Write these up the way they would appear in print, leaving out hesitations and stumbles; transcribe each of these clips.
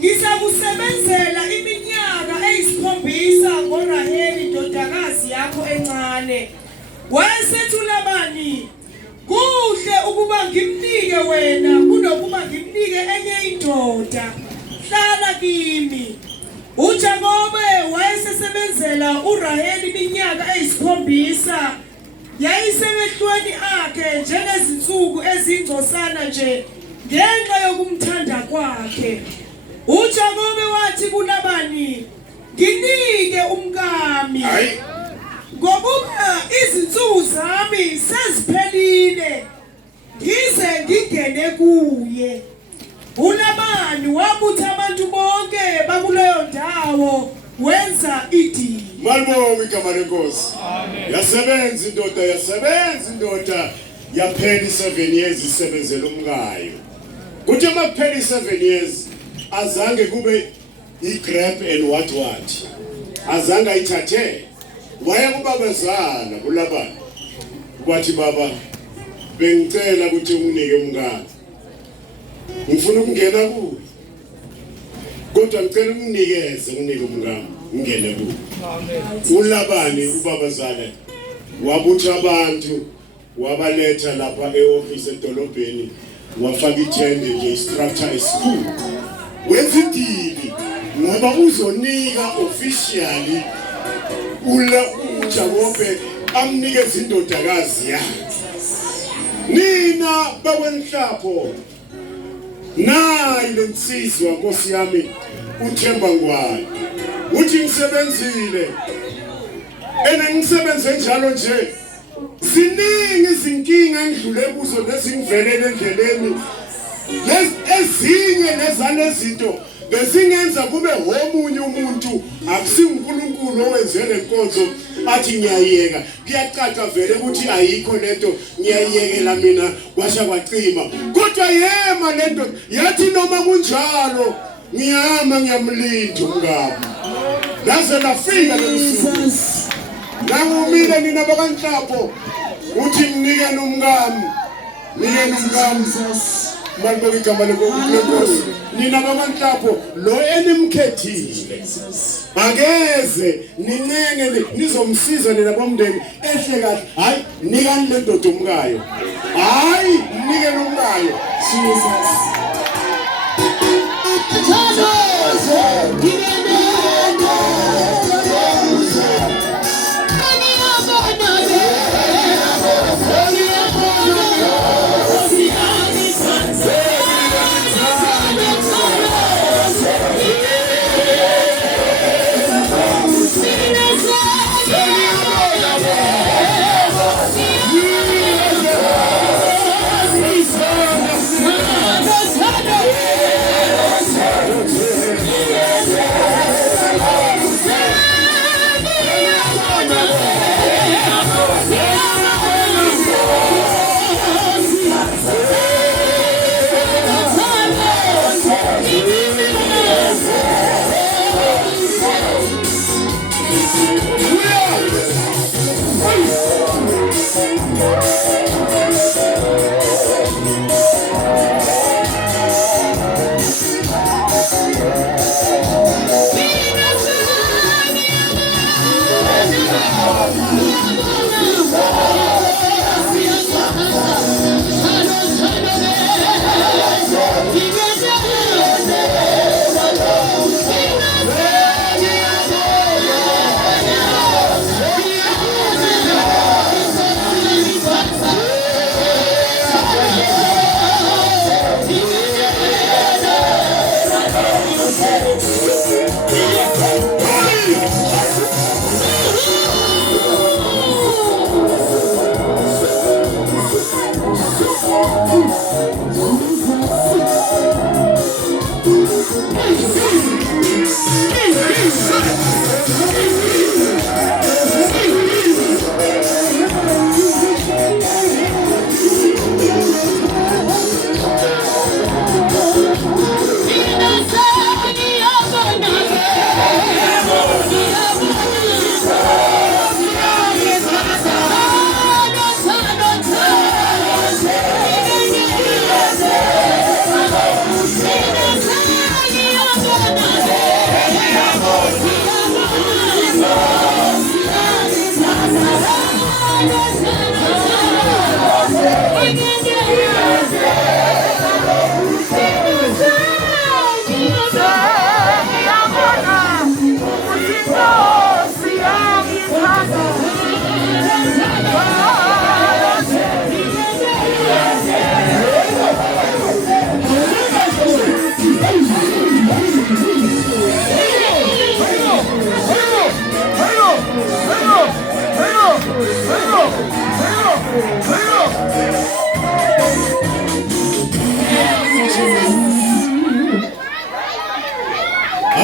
Ngizakusebenzela iminyaka eyisikhombisa ngoRaheli indodakazi yakho encane. Wayesethula bani? Kuhle ukuba ngimnike wena kunokuba ngimnike enye indoda. Hlala kimi. uJakobe wayesebenzela uRaheli iminyaka eyisikhombisa. Yayisemehlweni akhe njengezinsuku ezingcosana nje ngenxa yokumthanda kwakhe. uJakobe wathi kuLabani, nginike umkami ngokuba izinsuku zami seziphelile ngize ngingene kuye. uLabani wabutha abantu bonke bakuleyo ndawo wenza idili. Malibonke igama lenkosi. Yasebenza indoda yaphela 7 years isebenzela umkayo. Kuthi makuphela 7 years azange kube igrab and what azange ayithathe. Waya kubabazana kuLabani wathi baba bengicela ukuthi unginike umkami. Ngifuna ukungena kuwe. Kodwa ngicela unginikeze unike umkami ngingene kuwe. uLabani ubabazana wabutha abantu wabaletha lapha eoffice edolobheni wafaka ithende nje structure esikhulu. Wenza idili ngoba uzonika officially uJakobe amnikeza indodakazi yakhe. Nina bakweNhlapho nayi lensizwa Nkosi yami uThemba Ngwane uthi ngisebenzile ngisebenze njalo nje ziningi izinkinga engidlule kuzo nezingivelele endleleni ezinye nezane izinto bezingenza kube omunye umuntu akusiNkulunkulu owenzele inkonzo athi ngiyayeka. Kuyacaca vele ukuthi ayikho lento ngiyayekela mina kwasha kwacima. Kodwa yema lento yathi noma kunjalo ngiyama ngiyamlinda umkami. Laze lafika lesuku. Ngangumile nina bakwaNhlapho uthi mnike nomkami. Nike nomkami. Malibonke igama lenkosi. Nina bakwaNhlapho lo enimkhethile akeze nincenge nizomsiza nina bomndeni ehle kahle. Hayi nikani le ndoda umkayo. Hayi nike nomkayo. Jesus.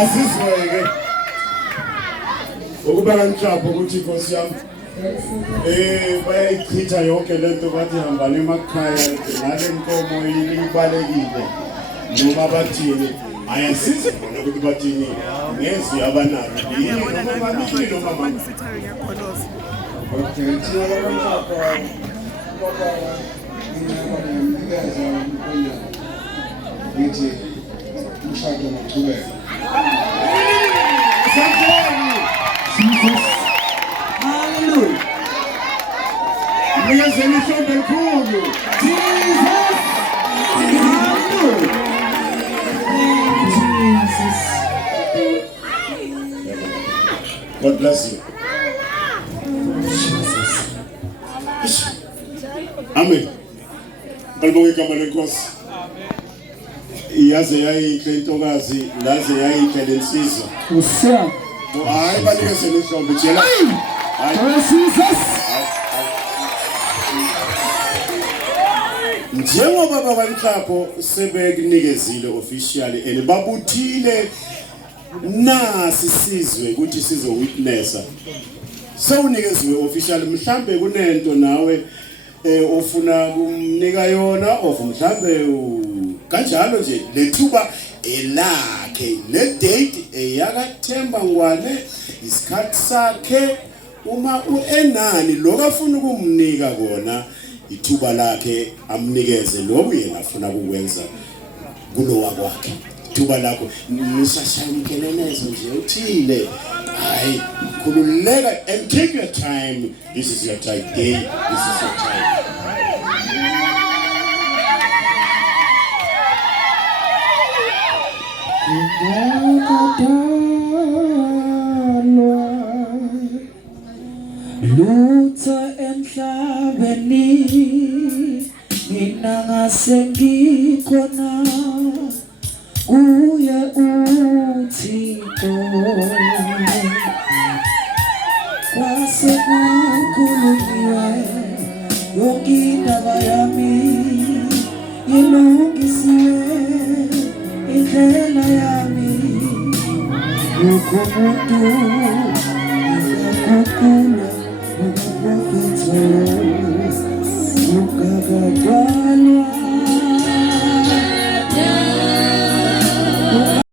Asizweke. Ukuba Nhlapho ukuthi Nkosi yami bayayichitha yonke lento bathi hambani emakhaya ngale nkomo yini ibalekile noma bathini ayasizi bona ukuthi bathini ngezi abanalo yini noma babili noma mama okay thina Nhlapho baba ngithi umshado ngochubeka Hallelujah. Miyazeni shombe mkhulu. Jesus. Hallelujah. Jesus. God bless you. Amen. Balibonge igama lenkosi. Iyaze yayinhle intokazi, laze yayinhle lensizwa. Usiya. Hayi banikezeni ihlombe tshela. Hayi Jesus. Njengoba baba Nhlapho sebekunikezile officially babuthile nasi sizwe ukuthi sizo witnessa sewunikeziwe officially mhlambe kunento nawe ofuna kumnika yona of mhlambe kanjalo nje lethuba elakhe le date eyaka Themba Ngwane isikhathi sakhe uma uenani lokafuna ukumnika kona ithuba lakhe amnikeze lokho yena afuna ukwenza kulowa kwakhe ithuba lakho nisashayimkelenezo nje uthile hayi khululeka and take your time. This is your time day, this is your time. Lutho emhlabeni mina ngasengikhona kuye uThixo kwase kukhulunywe yonke indaba yami ilungisiwe indlela yami ukumuntu ukukula Ukagagwa